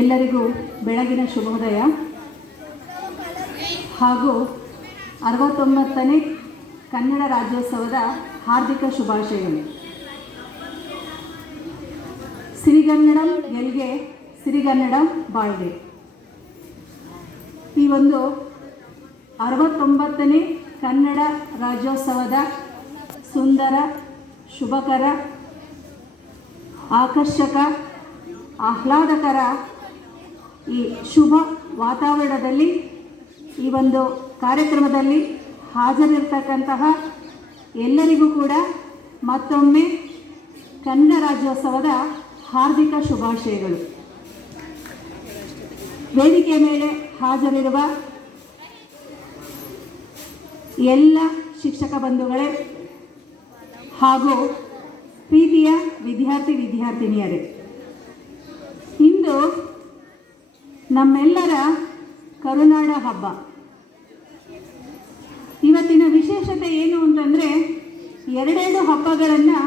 ಎಲ್ಲರಿಗೂ ಬೆಳಗಿನ ಶುಭೋದಯ ಹಾಗೂ 69ನೇ ಕನ್ನಡ ರಾಜ್ಯೋತ್ಸವದ ಹಾರ್ದಿಕ ಶುಭಾಶಯಗಳು. ಸಿರಿಗನ್ನಡಂ ಗೆಲ್ಗೆ, ಸಿರಿಗನ್ನಡಂ ಬಾಳ್ಗೆ. ಈ ಒಂದು 69ನೇ ಕನ್ನಡ ರಾಜ್ಯೋತ್ಸವದ ಸುಂದರ, ಶುಭಕರ, ಆಕರ್ಷಕ, ಆಹ್ಲಾದಕರ ಈ ಶುಭ ವಾತಾವರಣದಲ್ಲಿ ಈ ಒಂದು ಕಾರ್ಯಕ್ರಮದಲ್ಲಿ ಹಾಜರಿರ್ತಕ್ಕಂತಹ ಎಲ್ಲರಿಗೂ ಕೂಡ ಮತ್ತೊಮ್ಮೆ ಕನ್ನಡ ರಾಜ್ಯೋತ್ಸವದ ಹಾರ್ದಿಕ ಶುಭಾಶಯಗಳು. ವೇದಿಕೆ ಮೇಲೆ ಹಾಜರಿರುವ ಎಲ್ಲ ಶಿಕ್ಷಕ ಬಂಧುಗಳೇ ಹಾಗೂ ಪ್ರೀತಿಯ ವಿದ್ಯಾರ್ಥಿ ವಿದ್ಯಾರ್ಥಿನಿಯರೇ, ಇಂದು ನಮ್ಮೆಲ್ಲರ ಕರುನಾಡ ಹಬ್ಬ. ಇವತ್ತಿನ ವಿಶೇಷತೆ ಏನು ಅಂತಂದರೆ, ಎರಡೆರಡು ಹಬ್ಬಗಳನ್ನು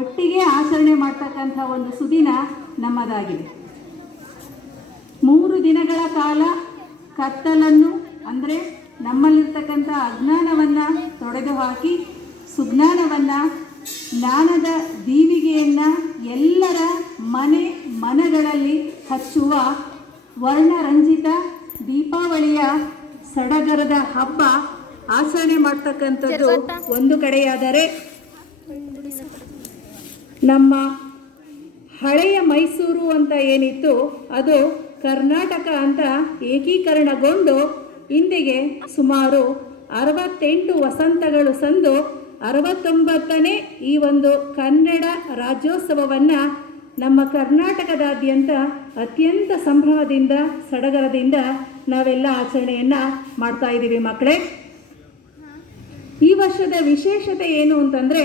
ಒಟ್ಟಿಗೆ ಆಚರಣೆ ಮಾಡ್ತಕ್ಕಂಥ ಒಂದು ಸುದಿನ ನಮ್ಮದಾಗಿದೆ. 3 ದಿನಗಳ ಕಾಲ ಕತ್ತಲನ್ನು ಅಂದರೆ ನಮ್ಮಲ್ಲಿರ್ತಕ್ಕಂಥ ಅಜ್ಞಾನವನ್ನು ತೊಡೆದು ಹಾಕಿ ಸುಜ್ಞಾನವನ್ನು, ಜ್ಞಾನದ ದೀವಿಗೆಯನ್ನು ಎಲ್ಲರ ಮನಗಳಲ್ಲಿ ಹಚ್ಚುವ ವರ್ಣರಂಜಿತ ದೀಪಾವಳಿಯ ಸಡಗರದ ಹಬ್ಬ ಆಚರಣೆ ಮಾಡ್ತಕ್ಕಂಥದ್ದು ಒಂದು ಕಡೆಯಾದರೆ, ನಮ್ಮ ಹಳೆಯ ಮೈಸೂರು ಅಂತ ಏನಿತ್ತು ಅದು ಕರ್ನಾಟಕ ಅಂತ ಏಕೀಕರಣಗೊಂಡು ಇಂದಿಗೆ ಸುಮಾರು 68 ವಸಂತಗಳು ಸಂದು 69ನೇ ಈ ಒಂದು ಕನ್ನಡ ರಾಜ್ಯೋತ್ಸವವನ್ನು ನಮ್ಮ ಕರ್ನಾಟಕದಾದ್ಯಂತ ಅತ್ಯಂತ ಸಂಭ್ರಮದಿಂದ ಸಡಗರದಿಂದ ನಾವೆಲ್ಲ ಆಚರಣೆಯನ್ನು ಮಾಡ್ತಾ ಇದ್ದೀವಿ ಮಕ್ಕಳೇ. ಈ ವರ್ಷದ ವಿಶೇಷತೆ ಏನು ಅಂತಂದರೆ,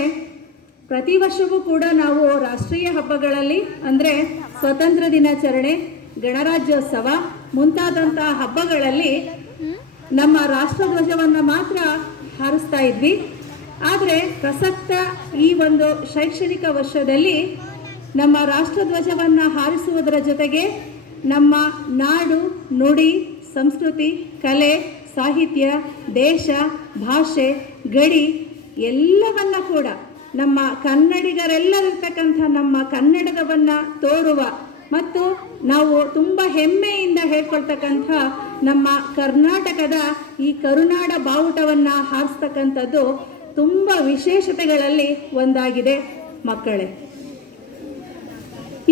ಪ್ರತಿ ವರ್ಷವೂ ಕೂಡ ನಾವು ರಾಷ್ಟ್ರೀಯ ಹಬ್ಬಗಳಲ್ಲಿ ಅಂದರೆ ಸ್ವತಂತ್ರ ದಿನಾಚರಣೆ, ಗಣರಾಜ್ಯೋತ್ಸವ ಮುಂತಾದಂಥ ಹಬ್ಬಗಳಲ್ಲಿ ನಮ್ಮ ರಾಷ್ಟ್ರಧ್ವಜವನ್ನು ಮಾತ್ರ ಹಾರಿಸ್ತಾ ಇದ್ವಿ. ಆದರೆ ಪ್ರಸಕ್ತ ಈ ಒಂದು ಶೈಕ್ಷಣಿಕ ವರ್ಷದಲ್ಲಿ ನಮ್ಮ ರಾಷ್ಟ್ರಧ್ವಜವನ್ನು ಹಾರಿಸುವುದರ ಜೊತೆಗೆ ನಮ್ಮ ನಾಡು, ನುಡಿ, ಸಂಸ್ಕೃತಿ, ಕಲೆ, ಸಾಹಿತ್ಯ, ದೇಶ, ಭಾಷೆ, ಗಡಿ ಎಲ್ಲವನ್ನ ಕೂಡ ನಮ್ಮ ಕನ್ನಡಿಗರೆಲ್ಲರಿರ್ತಕ್ಕಂಥ ನಮ್ಮ ಕನ್ನಡದವನ್ನು ತೋರುವ ಮತ್ತು ನಾವು ತುಂಬ ಹೆಮ್ಮೆಯಿಂದ ಹೇಳ್ಕೊಳ್ತಕ್ಕಂಥ ನಮ್ಮ ಕರ್ನಾಟಕದ ಈ ಕರುನಾಡ ಬಾವುಟವನ್ನು ಹಾರಿಸ್ತಕ್ಕಂಥದ್ದು ತುಂಬ ವಿಶೇಷತೆಗಳಲ್ಲಿ ಒಂದಾಗಿದೆ ಮಕ್ಕಳೇ.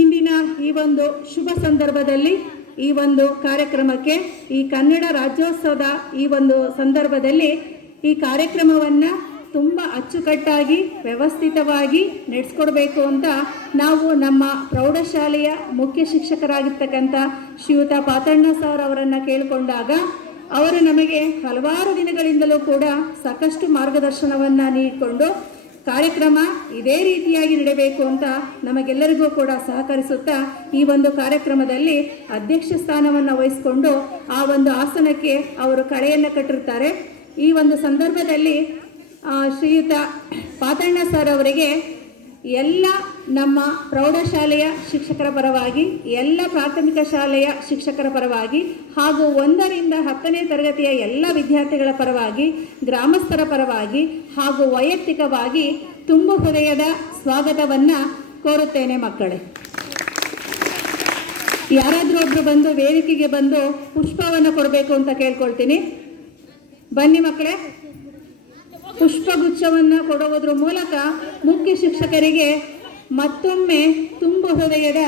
ಇಂದಿನ ಈ ಒಂದು ಶುಭ ಸಂದರ್ಭದಲ್ಲಿ ಈ ಒಂದು ಕಾರ್ಯಕ್ರಮಕ್ಕೆ, ಈ ಕನ್ನಡ ರಾಜ್ಯೋತ್ಸವದ ಈ ಒಂದು ಸಂದರ್ಭದಲ್ಲಿ ಈ ಕಾರ್ಯಕ್ರಮವನ್ನು ತುಂಬ ಅಚ್ಚುಕಟ್ಟಾಗಿ ವ್ಯವಸ್ಥಿತವಾಗಿ ನಡೆಸ್ಕೊಡ್ಬೇಕು ಅಂತ ನಾವು ನಮ್ಮ ಪ್ರೌಢಶಾಲೆಯ ಮುಖ್ಯ ಶಿಕ್ಷಕರಾಗಿರ್ತಕ್ಕಂಥ ಶ್ರೀಯುತ ಪಾತಣ್ಣ ಸರ್ ಅವರನ್ನು ಕೇಳಿಕೊಂಡಾಗ ಅವರು ನಮಗೆ ಹಲವಾರು ದಿನಗಳಿಂದಲೂ ಕೂಡ ಸಾಕಷ್ಟು ಮಾರ್ಗದರ್ಶನವನ್ನು ನೀಡಿಕೊಂಡು ಕಾರ್ಯಕ್ರಮ ಇದೇ ರೀತಿಯಾಗಿ ನಡೆಯಬೇಕು ಅಂತ ನಮಗೆಲ್ಲರಿಗೂ ಕೂಡ ಸಹಕರಿಸುತ್ತಾ ಈ ಒಂದು ಕಾರ್ಯಕ್ರಮದಲ್ಲಿ ಅಧ್ಯಕ್ಷ ಸ್ಥಾನವನ್ನು ವಹಿಸಿಕೊಂಡು ಆ ಒಂದು ಆಸನಕ್ಕೆ ಅವರು ಕಳೆಯನ್ನು ಕಟ್ಟಿರ್ತಾರೆ. ಈ ಒಂದು ಸಂದರ್ಭದಲ್ಲಿ ಶ್ರೀಯುತ ಪಾತಣ್ಣ ಸರ್ ಅವರಿಗೆ ಎಲ್ಲ ನಮ್ಮ ಪ್ರೌಢಶಾಲೆಯ ಶಿಕ್ಷಕರ ಪರವಾಗಿ, ಎಲ್ಲ ಪ್ರಾಥಮಿಕ ಶಾಲೆಯ ಶಿಕ್ಷಕರ ಪರವಾಗಿ ಹಾಗೂ 1ರಿಂದ 10ನೇ ತರಗತಿಯ ಎಲ್ಲ ವಿದ್ಯಾರ್ಥಿಗಳ ಪರವಾಗಿ, ಗ್ರಾಮಸ್ಥರ ಪರವಾಗಿ ಹಾಗೂ ವೈಯಕ್ತಿಕವಾಗಿ ತುಂಬು ಹೃದಯದ ಸ್ವಾಗತವನ್ನು ಕೋರುತ್ತೇನೆ ಮಕ್ಕಳೇ. ಯಾರಾದರೂ ಒಬ್ಬರು ಬಂದು ವೇದಿಕೆಗೆ ಬಂದು ಪುಷ್ಪವನ್ನು ಕೊಡಬೇಕು ಅಂತ ಕೇಳ್ಕೊಳ್ತೀನಿ. ಬನ್ನಿ ಮಕ್ಕಳೇ. ಪುಷ್ಪಗುಚ್ಛವನ್ನು ಕೊಡುವುದರ ಮೂಲಕ ಮುಖ್ಯ ಶಿಕ್ಷಕರಿಗೆ ಮತ್ತೊಮ್ಮೆ ತುಂಬು ಹೃದಯದ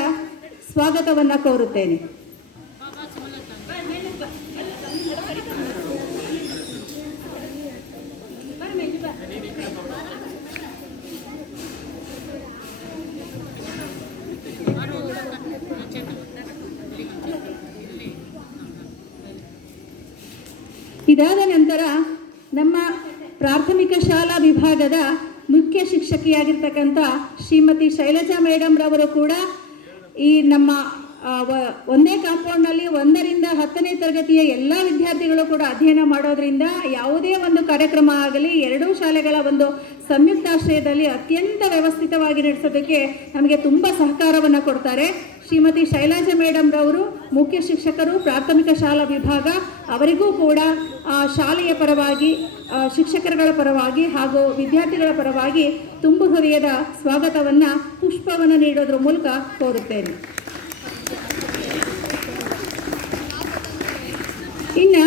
ಸ್ವಾಗತವನ್ನು ಕೋರುತ್ತೇನೆ. ಇದಾದ ನಂತರ ನಮ್ಮ ಪ್ರಾಥಮಿಕ ಶಾಲಾ ವಿಭಾಗದ ಮುಖ್ಯ ಶಿಕ್ಷಕಿಯಾಗಿರ್ತಕ್ಕಂಥ ಶ್ರೀಮತಿ ಶೈಲಜಾ ಮೇಡಮ್ ರವರು ಕೂಡ ಈ ನಮ್ಮ ಒಂದೇ ಕಾಂಪೌಂಡ್ನಲ್ಲಿ 1ರಿಂದ 10ನೇ ತರಗತಿಯ ಎಲ್ಲ ವಿದ್ಯಾರ್ಥಿಗಳು ಕೂಡ ಅಧ್ಯಯನ ಮಾಡೋದ್ರಿಂದ ಯಾವುದೇ ಒಂದು ಕಾರ್ಯಕ್ರಮ ಆಗಲಿ ಎರಡೂ ಶಾಲೆಗಳ ಒಂದು ಸಂಯುಕ್ತಾಶ್ರಯದಲ್ಲಿ ಅತ್ಯಂತ ವ್ಯವಸ್ಥಿತವಾಗಿ ನಡೆಸೋದಕ್ಕೆ ನಮಗೆ ತುಂಬ ಸಹಕಾರವನ್ನು ಕೊಡ್ತಾರೆ. ಶ್ರೀಮತಿ ಶೈಲಜಾ ಮೇಡಮ್ ರವರು ಮುಖ್ಯ ಶಿಕ್ಷಕರು ಪ್ರಾಥಮಿಕ ಶಾಲಾ ವಿಭಾಗ, ಅವರಿಗೂ ಕೂಡ ಶಾಲೆಯ ಪರವಾಗಿ ಶಿಕ್ಷಕರುಗಳ ಪರವಾಗಿ ಹಾಗೂ ವಿದ್ಯಾರ್ಥಿಗಳ ಪರವಾಗಿ ತುಂಬು ಹೃದಯದ ಸ್ವಾಗತವನ್ನು ಪುಷ್ಪವನ್ನು ನೀಡೋದ್ರ ಮೂಲಕ ಕೋರುತ್ತೇನೆ. ಇನ್ನು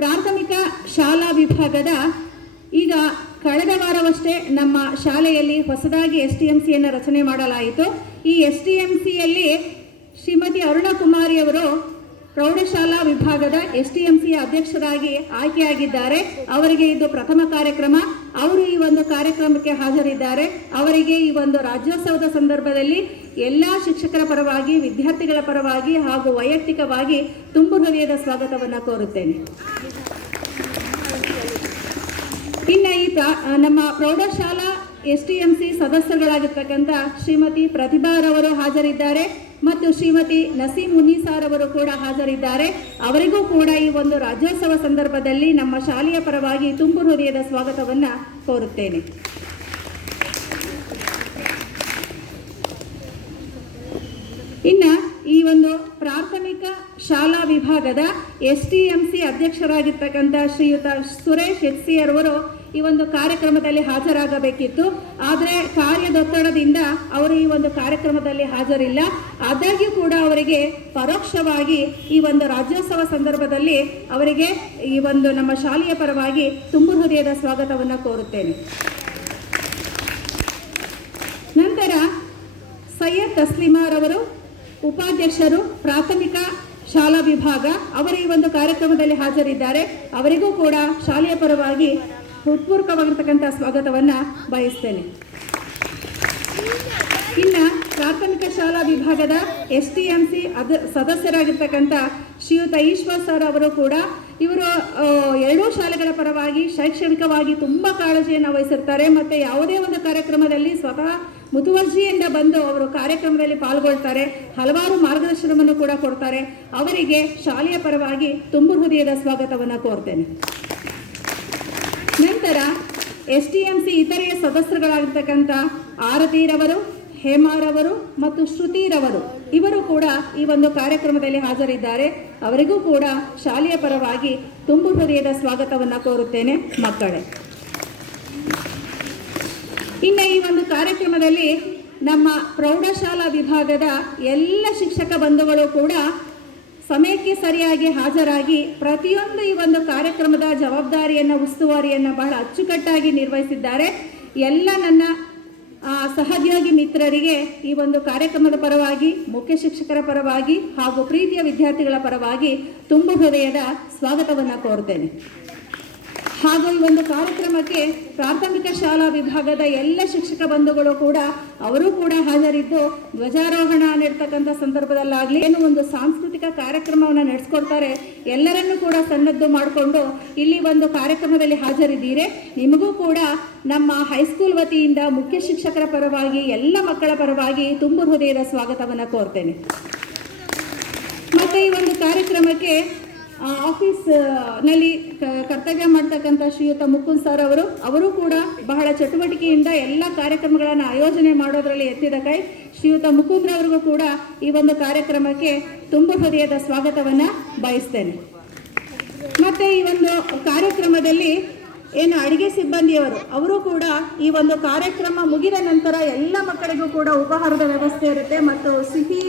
ಪ್ರಾಥಮಿಕ ಶಾಲಾ ವಿಭಾಗದ ಈಗ ಕಳೆದ ವಾರವಷ್ಟೇ ನಮ್ಮ ಶಾಲೆಯಲ್ಲಿ ಹೊಸದಾಗಿ STMCಯನ್ನು ರಚನೆ ಮಾಡಲಾಯಿತು. ಈ STMCಯಲ್ಲಿ ಶ್ರೀಮತಿ ಅರುಣಕುಮಾರಿ ಅವರು ಪ್ರೌಢಶಾಲಾ ವಿಭಾಗದ STMCಯ ಅಧ್ಯಕ್ಷರಾಗಿ ಆಯ್ಕೆಯಾಗಿದ್ದಾರೆ. ಅವರಿಗೆ ಇದು ಪ್ರಥಮ ಕಾರ್ಯಕ್ರಮ. ಅವರು ಈ ಒಂದು ಕಾರ್ಯಕ್ರಮಕ್ಕೆ ಹಾಜರಿದ್ದಾರೆ. ಅವರಿಗೆ ಈ ಒಂದು ರಾಜ್ಯೋತ್ಸವದ ಸಂದರ್ಭದಲ್ಲಿ ಎಲ್ಲ ಶಿಕ್ಷಕರ ಪರವಾಗಿ, ವಿದ್ಯಾರ್ಥಿಗಳ ಪರವಾಗಿ ಹಾಗೂ ವೈಯಕ್ತಿಕವಾಗಿ ತುಂಬು ಹೃದಯದ ಸ್ವಾಗತವನ್ನು ಕೋರುತ್ತೇನೆ. ಇನ್ನು ಈ ನಮ್ಮ ಪ್ರೌಢಶಾಲಾ STMC ಸದಸ್ಯರುಗಳಾಗಿರ್ತಕ್ಕಂಥ ಶ್ರೀಮತಿ ಪ್ರತಿಭಾರವರು ಹಾಜರಿದ್ದಾರೆ ಮತ್ತು ಶ್ರೀಮತಿ ನಸೀಂ ಮುನ್ನೀಸಾರ್ ಅವರು ಕೂಡ ಹಾಜರಿದ್ದಾರೆ. ಅವರಿಗೂ ಕೂಡ ಈ ಒಂದು ರಾಜ್ಯೋತ್ಸವ ಸಂದರ್ಭದಲ್ಲಿ ನಮ್ಮ ಶಾಲೆಯ ಪರವಾಗಿ ತುಂಬು ಹೃದಯದ ಸ್ವಾಗತವನ್ನು ಕೋರುತ್ತೇನೆ. ಇನ್ನು ಈ ಒಂದು ಪ್ರಾಥಮಿಕ ಶಾಲಾ ವಿಭಾಗದ STMC ಅಧ್ಯಕ್ಷರಾಗಿರ್ತಕ್ಕಂಥ ಶ್ರೀಯುತ ಸುರೇಶ್ HC ಅವರು ಈ ಒಂದು ಕಾರ್ಯಕ್ರಮದಲ್ಲಿ ಹಾಜರಾಗಬೇಕಿತ್ತು. ಆದರೆ ಕಾರ್ಯದೊತ್ತಡದಿಂದ ಅವರು ಈ ಒಂದು ಕಾರ್ಯಕ್ರಮದಲ್ಲಿ ಹಾಜರಿಲ್ಲ. ಆದಾಗ್ಯೂ ಕೂಡ ಅವರಿಗೆ ಪರೋಕ್ಷವಾಗಿ ಈ ಒಂದು ರಾಜ್ಯೋತ್ಸವ ಸಂದರ್ಭದಲ್ಲಿ ಅವರಿಗೆ ಈ ಒಂದು ನಮ್ಮ ಶಾಲೆಯ ಪರವಾಗಿ ತುಂಬು ಹೃದಯದ ಸ್ವಾಗತವನ್ನು ಕೋರುತ್ತೇನೆ. ನಂತರ ಸೈಯದ್ ತಸ್ಲಿಮಾರವರು ಉಪಾಧ್ಯಕ್ಷರು ಪ್ರಾಥಮಿಕ ಶಾಲಾ ವಿಭಾಗ, ಅವರು ಈ ಒಂದು ಕಾರ್ಯಕ್ರಮದಲ್ಲಿ ಹಾಜರಿದ್ದಾರೆ. ಅವರಿಗೂ ಕೂಡ ಶಾಲೆಯ ಪರವಾಗಿ ಹೃತ್ಪೂರ್ವಕವಾಗಿರ್ತಕ್ಕಂಥ ಸ್ವಾಗತವನ್ನು ಬಯಸ್ತೇನೆ. ಇನ್ನು ಪ್ರಾಥಮಿಕ ಶಾಲಾ ವಿಭಾಗದ STMC ಸದಸ್ಯರಾಗಿರ್ತಕ್ಕಂಥ ಶ್ರೀಯುತ ಈಶ್ವರ್ ಸರ್ ಅವರು ಕೂಡ ಇವರು ಎರಡೂ ಶಾಲೆಗಳ ಪರವಾಗಿ ಶೈಕ್ಷಣಿಕವಾಗಿ ತುಂಬ ಕಾಳಜಿಯನ್ನು ವಹಿಸಿರ್ತಾರೆ ಮತ್ತು ಯಾವುದೇ ಒಂದು ಕಾರ್ಯಕ್ರಮದಲ್ಲಿ ಸ್ವತಃ ಮುತುವರ್ಜಿಯಿಂದ ಬಂದು ಅವರು ಕಾರ್ಯಕ್ರಮದಲ್ಲಿ ಪಾಲ್ಗೊಳ್ತಾರೆ. ಹಲವಾರು ಮಾರ್ಗದರ್ಶನವನ್ನು ಕೂಡ ಕೊಡ್ತಾರೆ. ಅವರಿಗೆ ಶಾಲೆಯ ಪರವಾಗಿ ತುಂಬು ಹೃದಯದ ಸ್ವಾಗತವನ್ನು ಕೋರ್ತೇನೆ. ನಂತರ STMC ಇತರೆಯ ಸದಸ್ಯರುಗಳಾಗಿರ್ತಕ್ಕಂಥ ಆರತಿರವರು, ಹೇಮಾರವರು ಮತ್ತು ಶ್ರುತಿರವರು ಇವರು ಕೂಡ ಈ ಒಂದು ಕಾರ್ಯಕ್ರಮದಲ್ಲಿ ಹಾಜರಿದ್ದಾರೆ. ಅವರಿಗೂ ಕೂಡ ಶಾಲೆಯ ಪರವಾಗಿ ತುಂಬು ಹೃದಯದ ಸ್ವಾಗತವನ್ನು ಕೋರುತ್ತೇನೆ ಮಕ್ಕಳೇ. ಇನ್ನು ಈ ಒಂದು ಕಾರ್ಯಕ್ರಮದಲ್ಲಿ ನಮ್ಮ ಪ್ರೌಢಶಾಲಾ ವಿಭಾಗದ ಎಲ್ಲ ಶಿಕ್ಷಕ ಬಂಧುಗಳು ಕೂಡ ಸಮಯಕ್ಕೆ ಸರಿಯಾಗಿ ಹಾಜರಾಗಿ ಪ್ರತಿಯೊಂದು ಈ ಒಂದು ಕಾರ್ಯಕ್ರಮದ ಜವಾಬ್ದಾರಿಯನ್ನು, ಉಸ್ತುವಾರಿಯನ್ನು ಬಹಳ ಅಚ್ಚುಕಟ್ಟಾಗಿ ನಿರ್ವಹಿಸಿದ್ದಾರೆ. ಎಲ್ಲ ನನ್ನ ಸಹೋದ್ಯೋಗಿ ಮಿತ್ರರಿಗೆ ಈ ಒಂದು ಕಾರ್ಯಕ್ರಮದ ಪರವಾಗಿ, ಮುಖ್ಯ ಶಿಕ್ಷಕರ ಪರವಾಗಿ ಹಾಗೂ ಪ್ರೀತಿಯ ವಿದ್ಯಾರ್ಥಿಗಳ ಪರವಾಗಿ ತುಂಬು ಹೃದಯದ ಸ್ವಾಗತವನ್ನು ಕೋರುತ್ತೇನೆ. ಹಾಗೂ ಈ ಒಂದು ಕಾರ್ಯಕ್ರಮಕ್ಕೆ ಪ್ರಾಥಮಿಕ ಶಾಲಾ ವಿಭಾಗದ ಎಲ್ಲ ಶಿಕ್ಷಕ ಬಂಧುಗಳು ಕೂಡ ಅವರು ಕೂಡ ಹಾಜರಿದ್ದು ಧ್ವಜಾರೋಹಣ ನೀಡ್ತಕ್ಕಂಥ ಸಂದರ್ಭದಲ್ಲಾಗಲಿ ಏನು ಒಂದು ಸಾಂಸ್ಕೃತಿಕ ಕಾರ್ಯಕ್ರಮವನ್ನು ನಡೆಸ್ಕೊಡ್ತಾರೆ. ಎಲ್ಲರನ್ನೂ ಕೂಡ ಸನ್ನದ್ಧು ಮಾಡಿಕೊಂಡು ಇಲ್ಲಿ ಒಂದು ಕಾರ್ಯಕ್ರಮದಲ್ಲಿ ಹಾಜರಿದ್ದೀರಿ. ನಿಮಗೂ ಕೂಡ ನಮ್ಮ ಹೈಸ್ಕೂಲ್ ವತಿಯಿಂದ ಮುಖ್ಯ ಶಿಕ್ಷಕರ ಪರವಾಗಿ, ಎಲ್ಲ ಮಕ್ಕಳ ಪರವಾಗಿ ತುಂಬು ಹೃದಯದ ಸ್ವಾಗತವನ್ನು ಕೋರ್ತೇನೆ. ಮತ್ತು ಈ ಒಂದು ಕಾರ್ಯಕ್ರಮಕ್ಕೆ ಆಫೀಸ್ನಲ್ಲಿ ಕರ್ತವ್ಯ ಮಾಡ್ತಕ್ಕಂಥ ಶ್ರೀಯುತ ಮುಕುಂದ್ ಸರ್ ಅವರು ಕೂಡ ಬಹಳ ಚಟುವಟಿಕೆಯಿಂದ ಎಲ್ಲ ಕಾರ್ಯಕ್ರಮಗಳನ್ನು ಆಯೋಜನೆ ಮಾಡೋದರಲ್ಲಿ ಎತ್ತಿದ ಕೈ. ಶ್ರೀಯುತ ಮುಕುಂದ್ರವರಿಗೂ ಕೂಡ ಈ ಒಂದು ಕಾರ್ಯಕ್ರಮಕ್ಕೆ ತುಂಬು ಹೃದಯದ ಸ್ವಾಗತವನ್ನು ಬಯಸ್ತೇನೆ. ಮತ್ತು ಈ ಒಂದು ಕಾರ್ಯಕ್ರಮದಲ್ಲಿ ಏನು ಅಡುಗೆ ಸಿಬ್ಬಂದಿಯವರು ಅವರು ಕೂಡ ಈ ಒಂದು ಕಾರ್ಯಕ್ರಮ ಮುಗಿದ ನಂತರ ಎಲ್ಲ ಮಕ್ಕಳಿಗೂ ಕೂಡ ಉಪಹಾರದ ವ್ಯವಸ್ಥೆ ಇರುತ್ತೆ ಮತ್ತು ಸಿಹಿ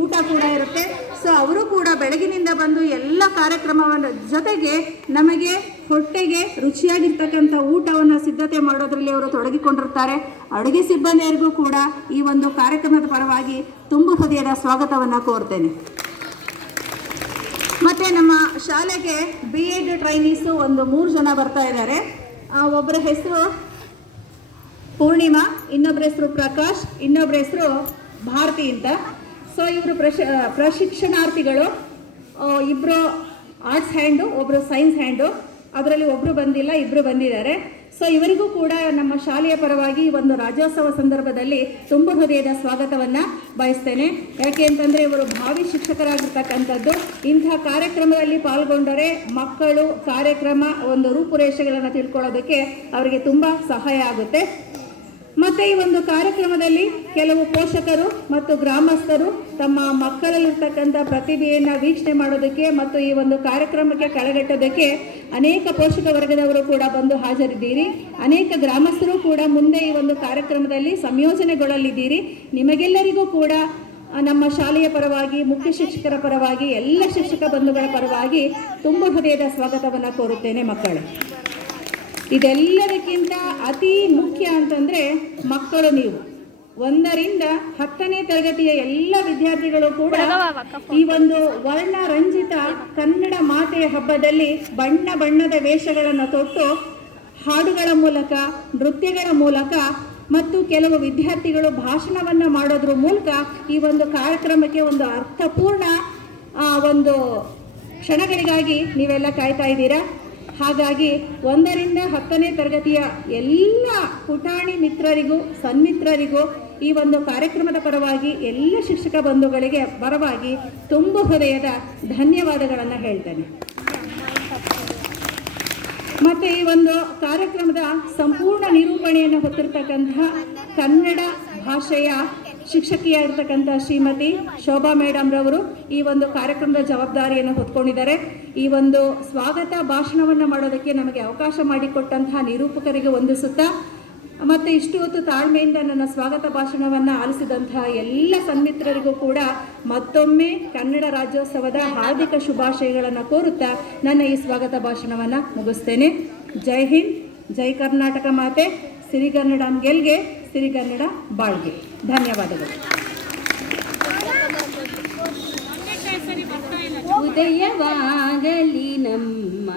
ಊಟ ಕೂಡ ಇರುತ್ತೆ. ಸೊ ಅವರು ಕೂಡ ಬೆಳಗಿನಿಂದ ಬಂದು ಎಲ್ಲ ಕಾರ್ಯಕ್ರಮವನ್ನು ಜೊತೆಗೆ ನಮಗೆ ಹೊಟ್ಟೆಗೆ ರುಚಿಯಾಗಿರ್ತಕ್ಕಂಥ ಊಟವನ್ನು ಸಿದ್ಧತೆ ಮಾಡೋದ್ರಲ್ಲಿ ಅವರು ತೊಡಗಿಕೊಂಡಿರ್ತಾರೆ. ಅಡುಗೆ ಸಿಬ್ಬಂದಿಯರಿಗೂ ಕೂಡ ಈ ಒಂದು ಕಾರ್ಯಕ್ರಮದ ಪರವಾಗಿ ತುಂಬು ಹೃದಯದ ಸ್ವಾಗತವನ್ನು ಕೋರ್ತೇನೆ. ಮತ್ತು ನಮ್ಮ ಶಾಲೆಗೆ B.Ed ಟ್ರೈನೀಸು ಒಂದು 3 ಜನ ಬರ್ತಾ ಇದ್ದಾರೆ. ಒಬ್ಬರ ಹೆಸರು ಪೂರ್ಣಿಮಾ, ಇನ್ನೊಬ್ಬರ ಹೆಸರು ಪ್ರಕಾಶ್, ಇನ್ನೊಬ್ಬರ ಹೆಸರು ಭಾರತಿ ಅಂತ. ಸೊ ಇವರು ಪ್ರಶಿಕ್ಷಣಾರ್ಥಿಗಳು. ಇಬ್ಬರು ಆರ್ಟ್ಸ್ ಹ್ಯಾಂಡು, ಒಬ್ಬರು ಸೈನ್ಸ್ ಹ್ಯಾಂಡು. ಅದರಲ್ಲಿ ಒಬ್ಬರು ಬಂದಿಲ್ಲ, ಇಬ್ಬರು ಬಂದಿದ್ದಾರೆ. ಸೊ ಇವರಿಗೂ ಕೂಡ ನಮ್ಮ ಶಾಲೆಯ ಪರವಾಗಿ ಒಂದು ರಾಜ್ಯೋತ್ಸವ ಸಂದರ್ಭದಲ್ಲಿ ತುಂಬು ಹೃದಯದ ಸ್ವಾಗತವನ್ನು ಬಯಸ್ತೇನೆ. ಯಾಕೆ ಅಂತಂದರೆ ಇವರು ಭಾವಿ ಶಿಕ್ಷಕರಾಗಿರ್ತಕ್ಕಂಥದ್ದು. ಇಂಥ ಕಾರ್ಯಕ್ರಮದಲ್ಲಿ ಪಾಲ್ಗೊಂಡರೆ ಮಕ್ಕಳು ಕಾರ್ಯಕ್ರಮ ಒಂದು ರೂಪುರೇಷೆಗಳನ್ನು ತಿಳ್ಕೊಳ್ಳೋದಕ್ಕೆ ಅವರಿಗೆ ತುಂಬ ಸಹಾಯ ಆಗುತ್ತೆ. ಮತ್ತು ಈ ಒಂದು ಕಾರ್ಯಕ್ರಮದಲ್ಲಿ ಕೆಲವು ಪೋಷಕರು ಮತ್ತು ಗ್ರಾಮಸ್ಥರು ತಮ್ಮ ಮಕ್ಕಳಲ್ಲಿರ್ತಕ್ಕಂಥ ಪ್ರತಿಭೆಯನ್ನು ವೀಕ್ಷಣೆ ಮಾಡೋದಕ್ಕೆ ಮತ್ತು ಈ ಒಂದು ಕಾರ್ಯಕ್ರಮಕ್ಕೆ ಕಳೆಗಟ್ಟೋದಕ್ಕೆ ಅನೇಕ ಪೋಷಕ ವರ್ಗದವರು ಕೂಡ ಬಂದು ಹಾಜರಿದ್ದೀರಿ. ಅನೇಕ ಗ್ರಾಮಸ್ಥರು ಕೂಡ ಮುಂದೆ ಈ ಒಂದು ಕಾರ್ಯಕ್ರಮದಲ್ಲಿ ಸಂಯೋಜನೆಗೊಳ್ಳಲಿದ್ದೀರಿ. ನಿಮಗೆಲ್ಲರಿಗೂ ಕೂಡ ನಮ್ಮ ಶಾಲೆಯ ಪರವಾಗಿ, ಮುಖ್ಯ ಶಿಕ್ಷಕರ ಪರವಾಗಿ, ಎಲ್ಲ ಶಿಕ್ಷಕ ಬಂಧುಗಳ ಪರವಾಗಿ ತುಂಬ ಹೃದಯದ ಸ್ವಾಗತವನ್ನು ಕೋರುತ್ತೇನೆ ಮಕ್ಕಳೇ. ಇದೆಲ್ಲದಕ್ಕಿಂತ ಅತಿ ಮುಖ್ಯ ಅಂತಂದರೆ ಮಕ್ಕಳು, ನೀವು 1ರಿಂದ 10ನೇ ತರಗತಿಯ ಎಲ್ಲ ವಿದ್ಯಾರ್ಥಿಗಳು ಕೂಡ ಈ ಒಂದು ವರ್ಣರಂಜಿತ ಕನ್ನಡ ಮಾತೆಯ ಹಬ್ಬದಲ್ಲಿ ಬಣ್ಣ ಬಣ್ಣದ ವೇಷಗಳನ್ನು ತೊಟ್ಟು ಹಾಡುಗಳ ಮೂಲಕ, ನೃತ್ಯಗಳ ಮೂಲಕ ಮತ್ತು ಕೆಲವು ವಿದ್ಯಾರ್ಥಿಗಳು ಭಾಷಣವನ್ನು ಮಾಡೋದ್ರ ಮೂಲಕ ಈ ಒಂದು ಕಾರ್ಯಕ್ರಮಕ್ಕೆ ಒಂದು ಅರ್ಥಪೂರ್ಣ ಒಂದು ಕ್ಷಣಗಳಿಗಾಗಿ ನೀವೆಲ್ಲ ಕಾಯ್ತಾ ಇದ್ದೀರಾ. ಹಾಗಾಗಿ 1ರಿಂದ 10ನೇ ತರಗತಿಯ ಎಲ್ಲ ಪುಟಾಣಿ ಮಿತ್ರರಿಗೂ, ಸನ್ಮಿತ್ರರಿಗೂ ಈ ಒಂದು ಕಾರ್ಯಕ್ರಮದ ಪರವಾಗಿ, ಎಲ್ಲ ಶಿಕ್ಷಕ ಬಂಧುಗಳಿಗೆ ಪರವಾಗಿ ತುಂಬ ಹೃದಯದ ಧನ್ಯವಾದಗಳನ್ನು ಹೇಳ್ತೇನೆ. ಮತ್ತು ಈ ಒಂದು ಕಾರ್ಯಕ್ರಮದ ಸಂಪೂರ್ಣ ನಿರೂಪಣೆಯನ್ನು ಹೊತ್ತಿರ್ತಕ್ಕಂತಹ ಕನ್ನಡ ಭಾಷೆಯ ಶಿಕ್ಷಕಿಯಾಗಿರ್ತಕ್ಕಂಥ ಶ್ರೀಮತಿ ಶೋಭಾ ಮೇಡಮ್ ರವರು ಈ ಒಂದು ಕಾರ್ಯಕ್ರಮದ ಜವಾಬ್ದಾರಿಯನ್ನು ಹೊತ್ಕೊಂಡಿದ್ದಾರೆ. ಈ ಒಂದು ಸ್ವಾಗತ ಭಾಷಣವನ್ನು ಮಾಡೋದಕ್ಕೆ ನಮಗೆ ಅವಕಾಶ ಮಾಡಿಕೊಟ್ಟಂತಹ ನಿರೂಪಕರಿಗೆ ವಂದಿಸುತ್ತಾ, ಮತ್ತು ಇಷ್ಟು ಹೊತ್ತು ತಾಳ್ಮೆಯಿಂದ ನನ್ನ ಸ್ವಾಗತ ಭಾಷಣವನ್ನು ಆಲಿಸಿದಂತಹ ಎಲ್ಲ ಸನ್ಮಿತ್ರರಿಗೂ ಕೂಡ ಮತ್ತೊಮ್ಮೆ ಕನ್ನಡ ರಾಜ್ಯೋತ್ಸವದ ಹಾರ್ದಿಕ ಶುಭಾಶಯಗಳನ್ನು ಕೋರುತ್ತಾ ನನ್ನ ಈ ಸ್ವಾಗತ ಭಾಷಣವನ್ನು ಮುಗಿಸ್ತೇನೆ. ಜೈ ಹಿಂದ್, ಜೈ ಕರ್ನಾಟಕ ಮಾತೆ, ಸಿರಿಗನ್ನಡ ಗೆಲ್ಗೆ, ಸಿರಿಗನ್ನಡ ಬಾಳ್ಗೆ. ಧನ್ಯವಾದಗಳು. ಉದಯವಾಗಲಿ ನಮ್ಮ